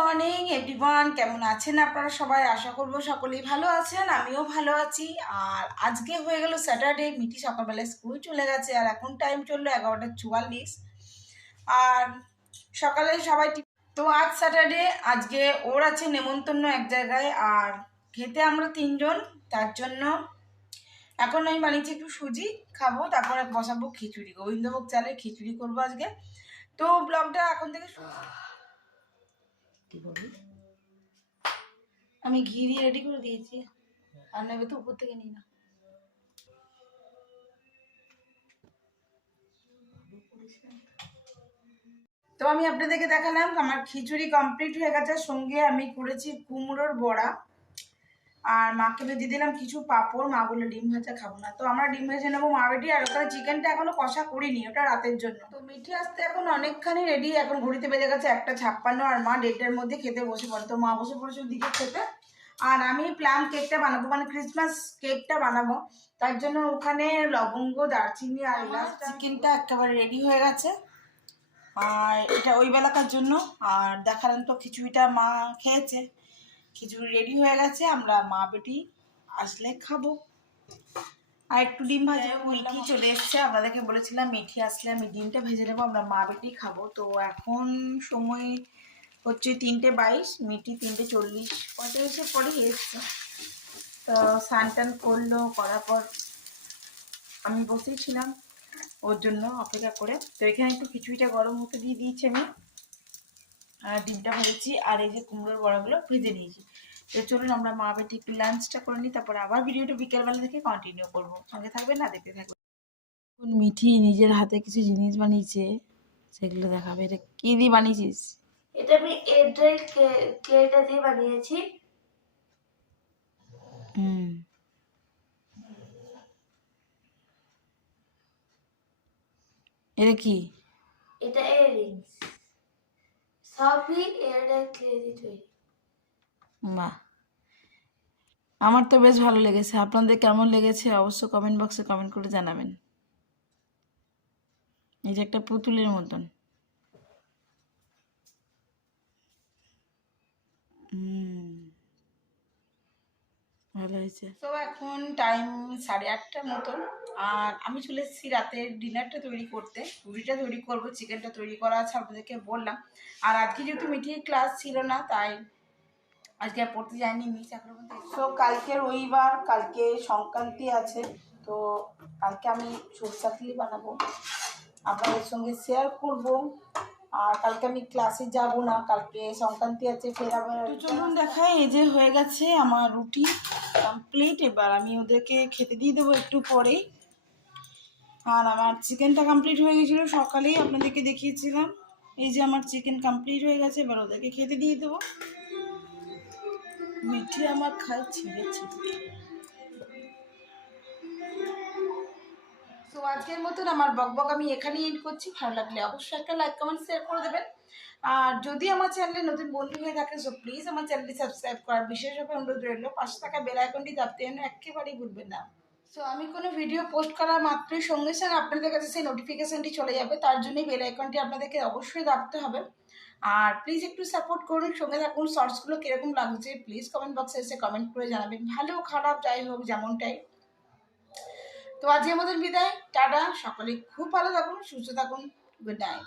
Morning everyone, কেমন আছেন আপনারা সবাই? আশা করব সকলেই ভালো আছেন, আমিও ভালো আছি। আর আজকে হয়ে গেল স্যাটারডে, মিটি সকালবেলায় স্কুল চলে গেছে আর এখন টাইম চললো 11:44। আর সকালে সবাই তো আজ স্যাটারডে, আজকে ওর আছে নেমন্তন্ন এক জায়গায় আর খেতে আমরা তিনজন, তার জন্য এখন আমি বানিয়েছি একটু সুজি খাবো, তারপরে বসাবো খিচুড়ি, গোবিন্দভোগ চালের খিচুড়ি করবো আজকে। তো ব্লগটা এখন থেকে কি বলি, আমি ঘি দিয়ে রেডি করে দিয়েছি, আর নেবে তো উপর থেকে নিই না। তো আমি আপনাদেরকে দেখালাম আমার খিচুড়ি কমপ্লিট হয়ে গেছে, সঙ্গে আমি করেছি কুমড়োর বড়া, আর মাকে ভেজে দিলাম কিছু পাঁপড়। মা বললো ডিম ভাজা খাবো না, তো আমরা ডিম ভেজে নেবো মা বেটি। আর ওখানে চিকেনটা এখনো কষা করিনি, ওটা রাতের জন্য। তো মিঠে আসতে এখন অনেকখানি রেডি, এখন ঘড়িতে বেজে গেছে 1:56, আর মা 1:30-এর মধ্যে খেতে বসে পড়ে। তো মা বসে পড়েছে দিকে খেতে, আর আমি প্লাম কেকটা বানাবো, মানে ক্রিসমাস কেকটা বানাবো। তার জন্য ওখানে লবঙ্গ, দারচিনি আর এলাচ। চিকেনটা একেবারে রেডি হয়ে গেছে, আর এটা ওই বেলাকার জন্য। আর দেখালেন তো খিচুড়িটা মা খেয়েছে, খিচুড়ি রেডি হয়ে গেছে, আমরা মা বেটি আসলে খাবো। আর একটু ডিম ভাজা, মিঠি চলে এসছে, আপনাদেরকে বলেছিলাম মিঠি আসলে আমি ডিমটা ভেজে নেবো, আমরা মা বেটি খাবো। তো এখন সময় হচ্ছে 3:22, মিঠি 3:40 45-এর পরেই এসছে। তো স্নান টান করলো, করার পর আমি বসেই ছিলাম ওর জন্য অপেক্ষা করে। তো এখানে একটু খিচুড়িটা গরম হতে দিয়ে দিয়েছি আমি, আর ডিমটা ভেজেছি, আর এই যে কুমড়োর বড়াগুলো ভেজে নিয়েছি। তো চলুন আমরা মা বেটি একটু লাঞ্চটা করে নিই, তারপর আবার ভিডিওটা বিকেলবেলা থেকে কন্টিনিউ করবো। সঙ্গে থাকবেন, না দেখতে থাকবেন। মিঠি নিজের হাতে কিছু জিনিস বানিয়েছে, সেগুলো দেখাবে। এটা কি দিয়ে বানিয়েছিস? এটা আমি এয়ার ড্রাই ক্লেটা দিয়ে বানিয়েছি। এটা কি? এটা ইয়াররিংস, সবই এয়ার ড্রাই ক্লে দিয়ে তৈরি। বাহ, আমার তো বেশ ভালো লেগেছে। আপনাদের কেমন লেগেছে অবশ্য কমেন্ট বক্সে কমেন্ট করে জানাবেন। এই যে একটা পুতুলের মতন। ভালো হয়েছে। তো এখন টাইম 8:30 মতন, আর আমি চলে এসেছি রাতের ডিনারটা তৈরি করতে। রুটিটা তৈরি করবো, চিকেনটা তৈরি করা আছে আপনাদেরকে বললাম। আর আজকে যেহেতু মিঠির ক্লাস ছিল না, তাই আজকে আর পড়তে যায়নি মিস এখন। তো কালকে রবিবার, কালকে সংক্রান্তি আছে, তো কালকে আমি সরষা খিচুড়ি বানাবো, আপনাদের সঙ্গে শেয়ার করব। আর কালকে আমি ক্লাসে যাব না, কালকে সংক্রান্তি আছে, ফের আবার। চলুন দেখাই, এই যে হয়ে গেছে আমার রুটি কমপ্লিট। এবার আমি ওদেরকে খেতে দিয়ে দেবো একটু পরেই। আর আমার চিকেনটা কমপ্লিট হয়ে গেছিলো সকালেই, আপনাদেরকে দেখিয়েছিলাম। এই যে আমার চিকেন কমপ্লিট হয়ে গেছে, এবার ওদেরকে খেতে দিয়ে দেবো। মিঠি আমার খাই ছিঁড়ে ছিঁড়ে। তো আজকের মতন আমার বকবক আমি এখানেই এন্ড করছি। ভালো লাগলে অবশ্যই একটা লাইক কমেন্ট শেয়ার করে দেবেন। আর যদি আমার চ্যানেলে নতুন বন্ধু হয়ে থাকে, সো প্লিজ আমার চ্যানেলটি সাবস্ক্রাইব করার বিশেষভাবে অনুরোধ রইল। পাশে থাকা বেল আইকনটি দাবতে যেন একেবারেই ভুলবেন না। সো আমি কোনো ভিডিও পোস্ট করার মাত্রই সঙ্গে সঙ্গে আপনাদের কাছে সেই নোটিফিকেশানটি চলে যাবে, তার জন্যই বেল আইকনটি আপনাদেরকে অবশ্যই দাবতে হবে। আর প্লিজ একটু সাপোর্ট করুন, সঙ্গে থাকুন। শর্টসগুলো কীরকম লাগছে প্লিজ কমেন্ট বক্সে এসে কমেন্ট করে জানাবেন, ভালো খারাপ যাই হোক যেমনটাই। তো আজকের মতন বিদায়, টাটা। সকলে খুব ভালো থাকুন, সুস্থ থাকুন, গুড নাইট।